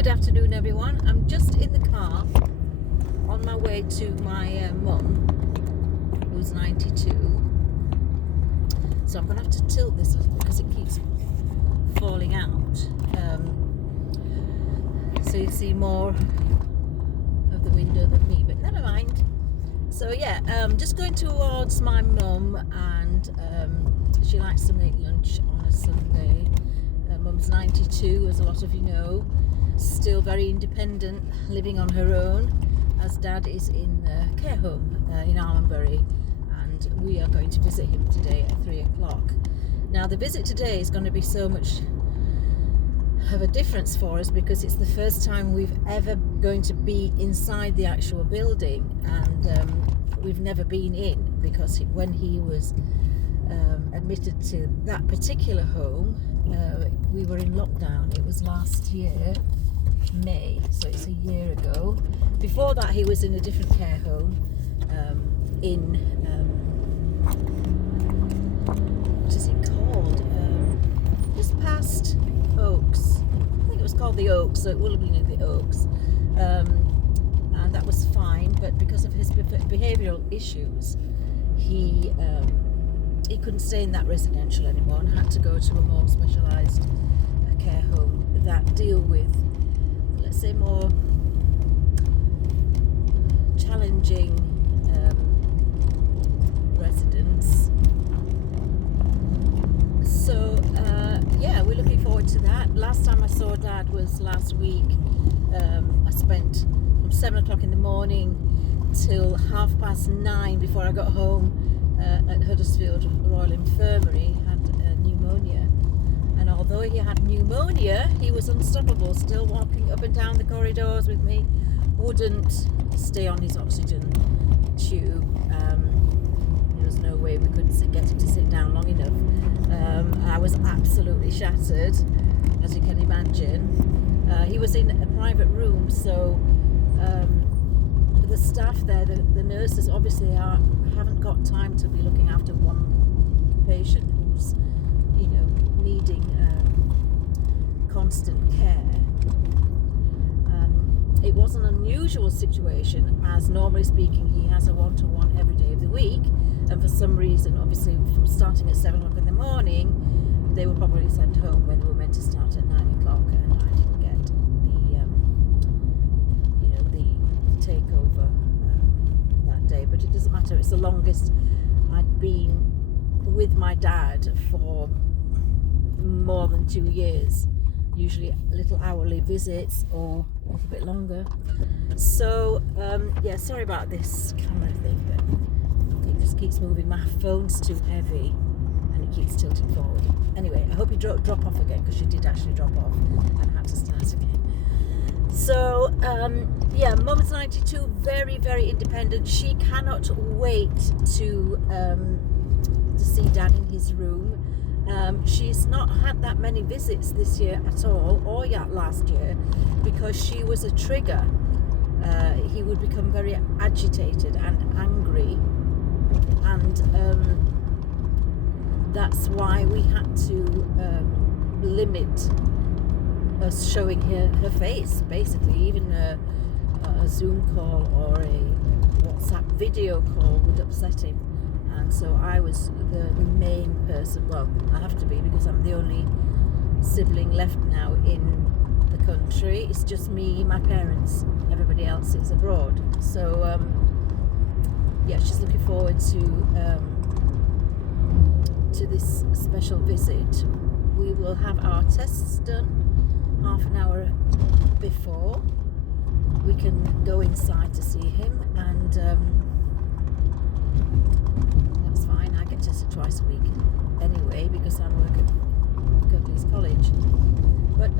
Good afternoon, everyone. I'm just in the car on my way to my mum, who's 92. So I'm going to have to tilt this a little because it keeps falling out. So you see more of the window than me, but never mind. So yeah, just going towards my mum, and she likes to make lunch on a Sunday. Mum's 92, as a lot of you know, still very independent, living on her own, as Dad is in a care home in Allenbury, and we are going to visit him today at 3 o'clock. Now the visit today is going to be so much of a difference for us because it's the first time we've ever going to be inside the actual building, and we've never been in because when he was admitted to that particular home, we were in lockdown. It was last year, May, so it's a year ago. Before that, he was in a different care home in what is it called? Just past Oaks. I think it was called the Oaks, so it will have been in the Oaks. And that was fine, but because of his behavioural issues, he couldn't stay in that residential anymore and had to go to a more specialised care home that deal with, let's say, more challenging residents. So yeah, we're looking forward to that. Last time I saw Dad was last week. I spent from 7 o'clock in the morning till 9:30 before I got home at Huddersfield Royal Infirmary. Had pneumonia, and although he had pneumonia, he was unstoppable, still walking up and down the corridors with me, wouldn't stay on his oxygen tube. There was no way we could get him to sit down long enough. I was absolutely shattered, as you can imagine. He was in a private room, so the staff there, the nurses, obviously haven't got time to be looking after one patient who's, needing constant care. It was an unusual situation, as normally speaking he has a one-to-one every day of the week, and for some reason, obviously from starting at 7 o'clock in the morning, they were probably sent home when they were meant to start at 9 o'clock, and I didn't get the takeover that day. But it doesn't matter, it's the longest I'd been with my dad for more than 2 years, usually little hourly visits or a little bit longer. So yeah, sorry about this camera thing, but it just keeps moving. My phone's too heavy and it keeps tilting forward. Anyway, I hope you drop off again, because she did actually drop off and had to start again. So yeah, Mum's 92, very, very independent. She cannot wait to see Dad in his room. She's not had that many visits this year at all, or yet last year, because she was a trigger. He would become very agitated and angry, and that's why we had to limit us showing her face, basically. Even a Zoom call or a WhatsApp video call would upset him. And so I was the main person. Well, I have to be, because I'm the only sibling left now in the country. It's just me, my parents, everybody else is abroad. So yeah, she's looking forward to this special visit. We will have our tests done half an hour before we can go inside to see him, and that's fine. I get tested twice a week anyway, because I work at Gudley's College. But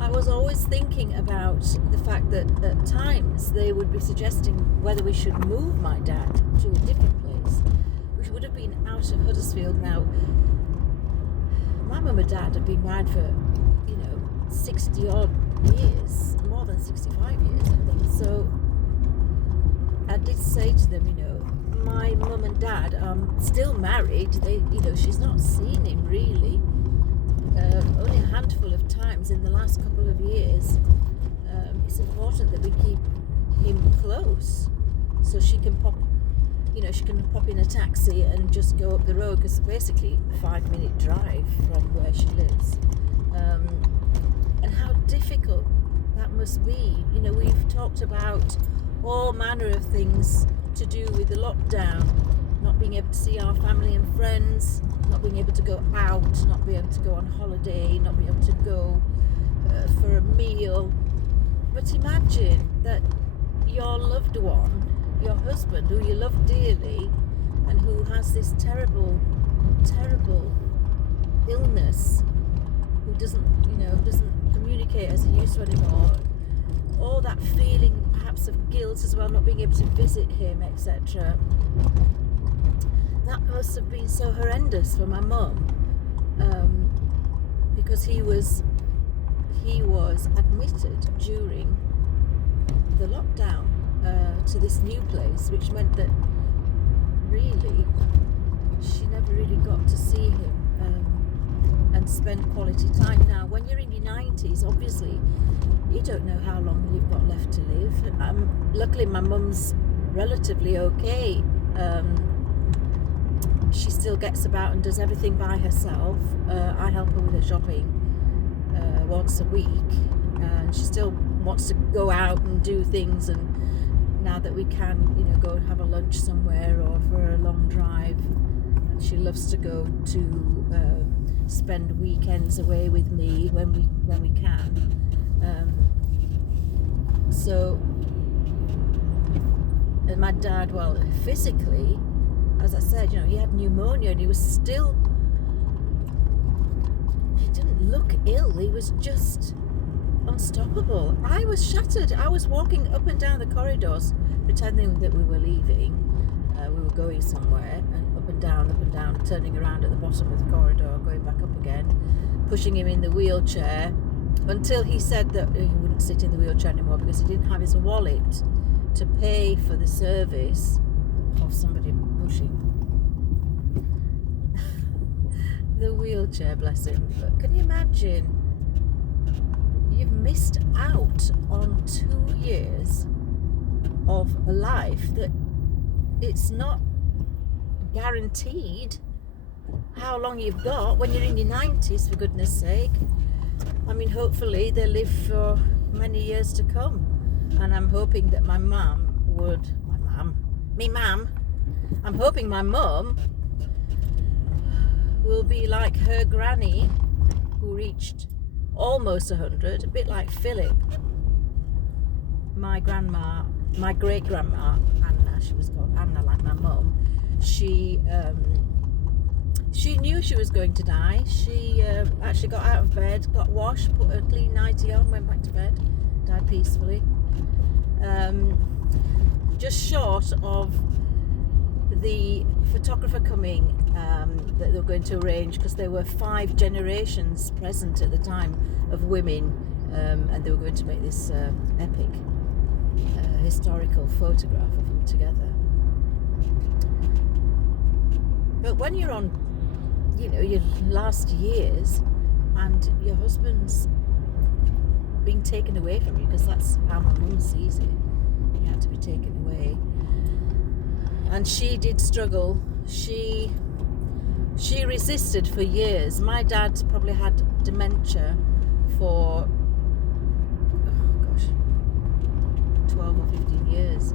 I was always thinking about the fact that at times they would be suggesting whether we should move my dad to a different place, which would have been out of Huddersfield. Now, my mum and dad have been married for 60 odd years, more than 65 years, I think. So I did say to them, my mum and dad are still married. They, she's not seen him really only a handful of times in the last couple of years. It's important that we keep him close, so she can pop in a taxi and just go up the road, because it's basically a 5-minute drive from where she lives. And how difficult that must be. We've talked about all manner of things to do with the lockdown, not being able to see our family and friends, not being able to go out, not being able to go on holiday, not being able to go for a meal. But imagine that your loved one, your husband, who you love dearly and who has this terrible, terrible illness, who doesn't communicate as he used to anymore, all that feeling perhaps of guilt as well, not being able to visit him, etc. That must have been so horrendous for my mum, because he was admitted during the lockdown to this new place, which meant that really she never really got to see him and spend quality time. Now, when you're in your 90s, obviously you don't know how long you've got left to live. Luckily my mum's relatively okay. She still gets about and does everything by herself. I help her with her shopping once a week, and she still wants to go out and do things, and now that we can go and have a lunch somewhere or for a long drive, she loves to go to spend weekends away with me when we can. And my dad, well, physically, as I said, he had pneumonia, and he didn't look ill. He was just unstoppable. I was shattered. I was walking up and down the corridors, pretending that we were leaving. We were going somewhere, and up and down, turning around at the bottom of the corridor, going back up again, pushing him in the wheelchair, until he said that he wouldn't sit in the wheelchair anymore because he didn't have his wallet to pay for the service of somebody pushing the wheelchair, bless him. But can you imagine? You've missed out on 2 years of a life that it's not guaranteed how long you've got when you're in your 90s, for goodness sake. I mean, hopefully they live for many years to come, and I'm hoping that I'm hoping my mum will be like her granny, who reached almost 100, a bit like Philip. My great grandma Anna, she was called Anna, like my mum. She knew she was going to die. She actually got out of bed, got washed, put a clean nightie on, went back to bed, died peacefully. Just short of the photographer coming that they were going to arrange, because there were 5 generations present at the time of women, and they were going to make this epic historical photograph of them together. But when you're on your last years and your husband's being taken away from you, because that's how my mum sees it, he had to be taken away. And she did struggle. She resisted for years. My dad probably had dementia for 12 or 15 years,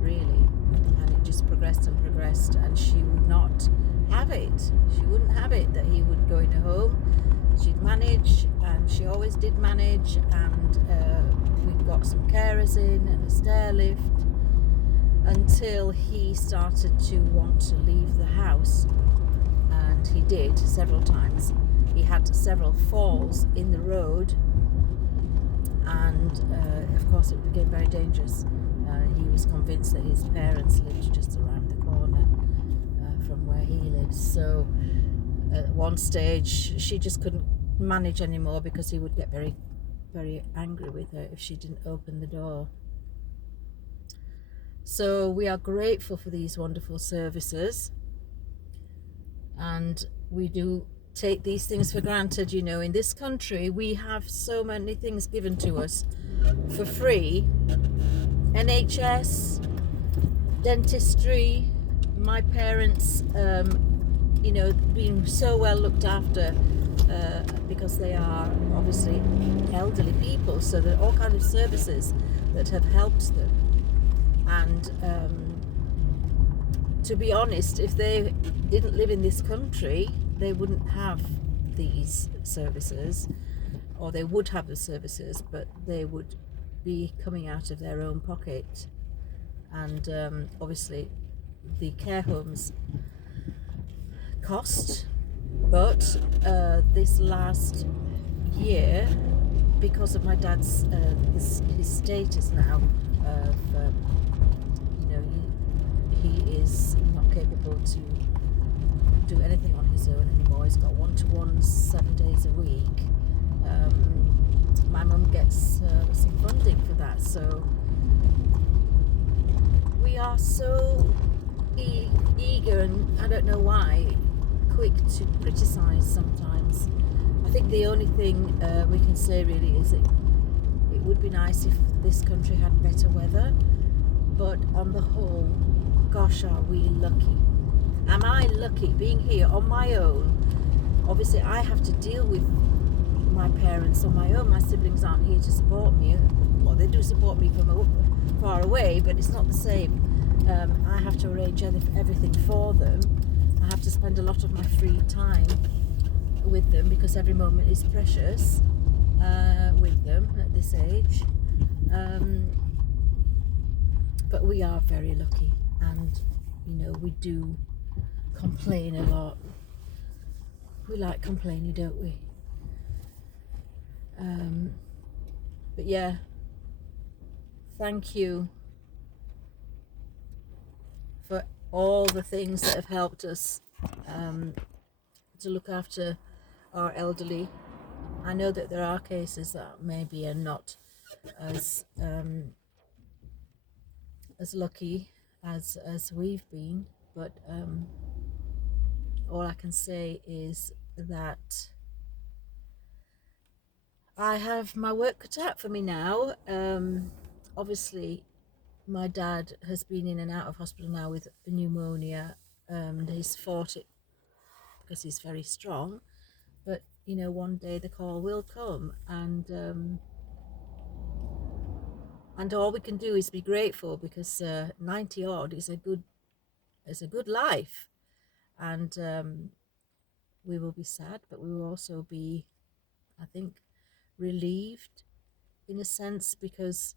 really, and it just progressed, and she would not have it. She wouldn't have it that he would go into home. She'd manage, and she always did manage, and we got some carers in and a stair lift, until he started to want to leave the house, and he did several times. He had several falls in the road, and of course it became very dangerous. He was convinced that his parents lived just around the corner from where he lives, so at one stage she just couldn't manage anymore, because he would get very, very angry with her if she didn't open the door. So we are grateful for these wonderful services, and we do take these things for granted. You know, in this country, we have so many things given to us for free. NHS, dentistry, my parents, you know, being so well looked after because they are obviously elderly people, so there are all kinds of services that have helped them. And to be honest, if they didn't live in this country, they wouldn't have these services, or they would have the services, but they would be coming out of their own pocket. And obviously the care homes cost, but this last year, because of my dad's his status now of you know, he is not capable to do anything on his own anymore. He's got one-to-ones 7 days a week. My mum gets some funding for that, so we are so eager, and I don't know why, quick to criticise sometimes. I think the only thing we can say really is it would be nice if this country had better weather, but on the whole, gosh, are we lucky. Am I lucky being here on my own? Obviously I have to deal with my parents on my own. My siblings aren't here to support me. Well, they do support me from far away, but it's not the same. I have to arrange everything for them. I have to spend a lot of my free time with them because every moment is precious with them at this age. But we are very lucky, and you know, we do complain a lot. We like complaining, don't we? But yeah, thank you for all the things that have helped us to look after our elderly. I know that there are cases that maybe are not as lucky as we've been, but all I can say is that I have my work cut out for me now. Obviously, my dad has been in and out of hospital now with pneumonia. He's fought it because he's very strong, but you know, one day the call will come, and all we can do is be grateful, because 90 odd is a good life, and we will be sad, but we will also be, I think, relieved in a sense, because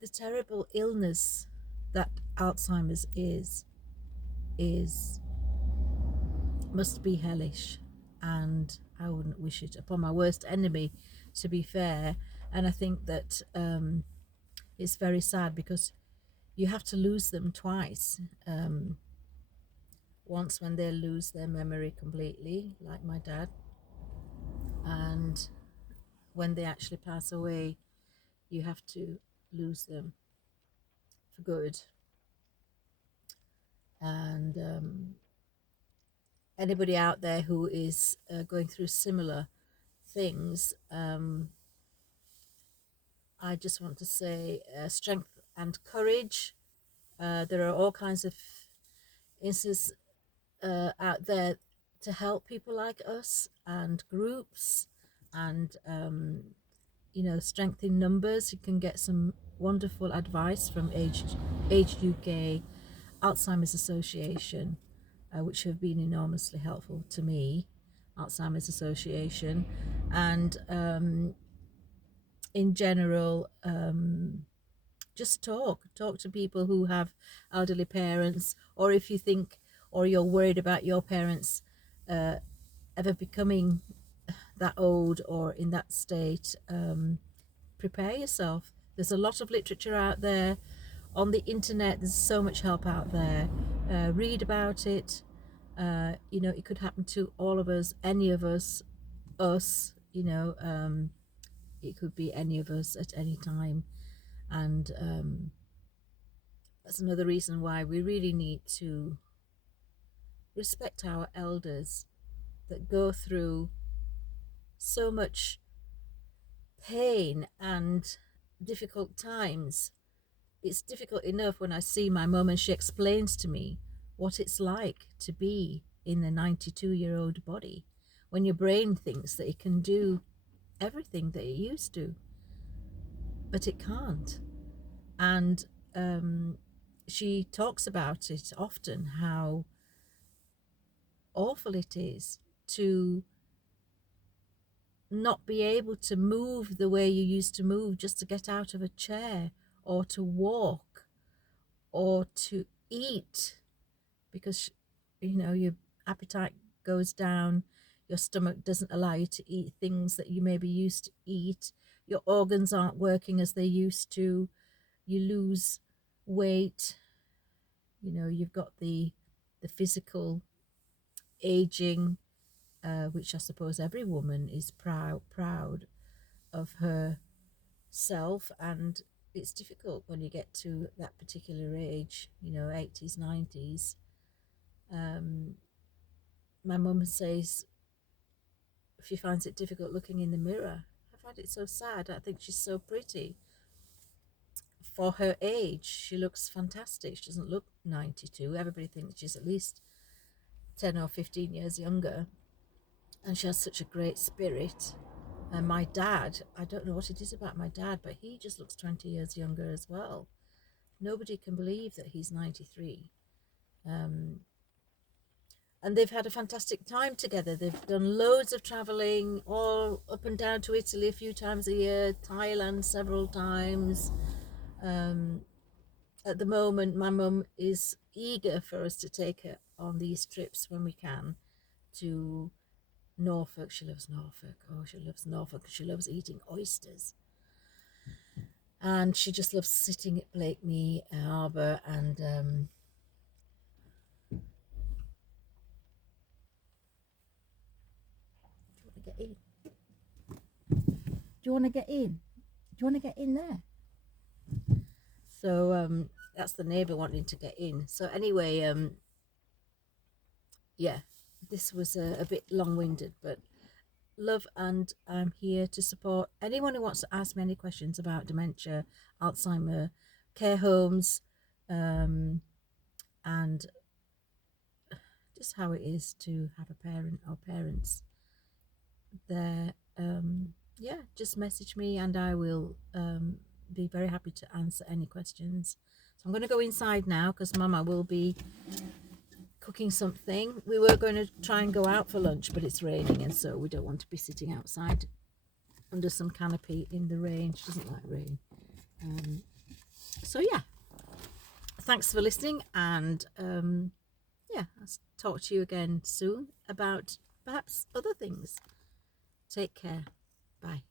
the terrible illness that Alzheimer's is must be hellish, and I wouldn't wish it upon my worst enemy, to be fair. And I think that it's very sad because you have to lose them twice. Once when they lose their memory completely, like my dad, and when they actually pass away, you have to lose them for good. And anybody out there who is going through similar things, I just want to say strength and courage. There are all kinds of instances out there to help people like us, and groups, and you know, strength in numbers. You can get some wonderful advice from Aged UK, Alzheimer's Association, which have been enormously helpful to me. Alzheimer's Association, and in general, just talk to people who have elderly parents, or if you think, or you're worried about your parents ever becoming that old or in that state, prepare yourself. There's a lot of literature out there on the internet. There's so much help out there. Read about it. You know, it could happen to all of us, any of us, you know, it could be any of us at any time. And that's another reason why we really need to respect our elders, that go through so much pain and difficult times. It's difficult enough when I see my mum and she explains to me what it's like to be in a 92-year-old body when your brain thinks that it can do everything that it used to, but it can't. And she talks about it often, how awful it is to not be able to move the way you used to move, just to get out of a chair or to walk or to eat, because your appetite goes down, your stomach doesn't allow you to eat things that you maybe used to eat, your organs aren't working as they used to, you lose weight, you've got the physical aging, which I suppose every woman is proud of herself. And it's difficult when you get to that particular age, 80s, 90s. My mum says she finds it difficult looking in the mirror. I find it so sad. I think she's so pretty for her age. She looks fantastic. She doesn't look 92. Everybody thinks she's at least 10 or 15 years younger. And she has such a great spirit. And my dad, I don't know what it is about my dad, but he just looks 20 years younger as well. Nobody can believe that he's 93. And they've had a fantastic time together. They've done loads of traveling, all up and down to Italy a few times a year, Thailand several times. At the moment, my mum is eager for us to take her on these trips when we can to Norfolk. She loves Norfolk. Oh, she loves Norfolk. She loves eating oysters. And she just loves sitting at Blakeney Harbour and get in. Do you want to get in? Do you want to get in there? So that's the neighbour wanting to get in. So anyway, yeah, this was a bit long-winded, but love, and I'm here to support anyone who wants to ask me any questions about dementia, Alzheimer, care homes, and just how it is to have a parent or parents there. Yeah, just message me and I will be very happy to answer any questions. So I'm going to go inside now because Mama will be cooking something. We were going to try and go out for lunch, but it's raining, and so we don't want to be sitting outside under some canopy in the rain. She doesn't like rain. So yeah, thanks for listening, and yeah, I'll talk to you again soon about perhaps other things. Take care. Bye.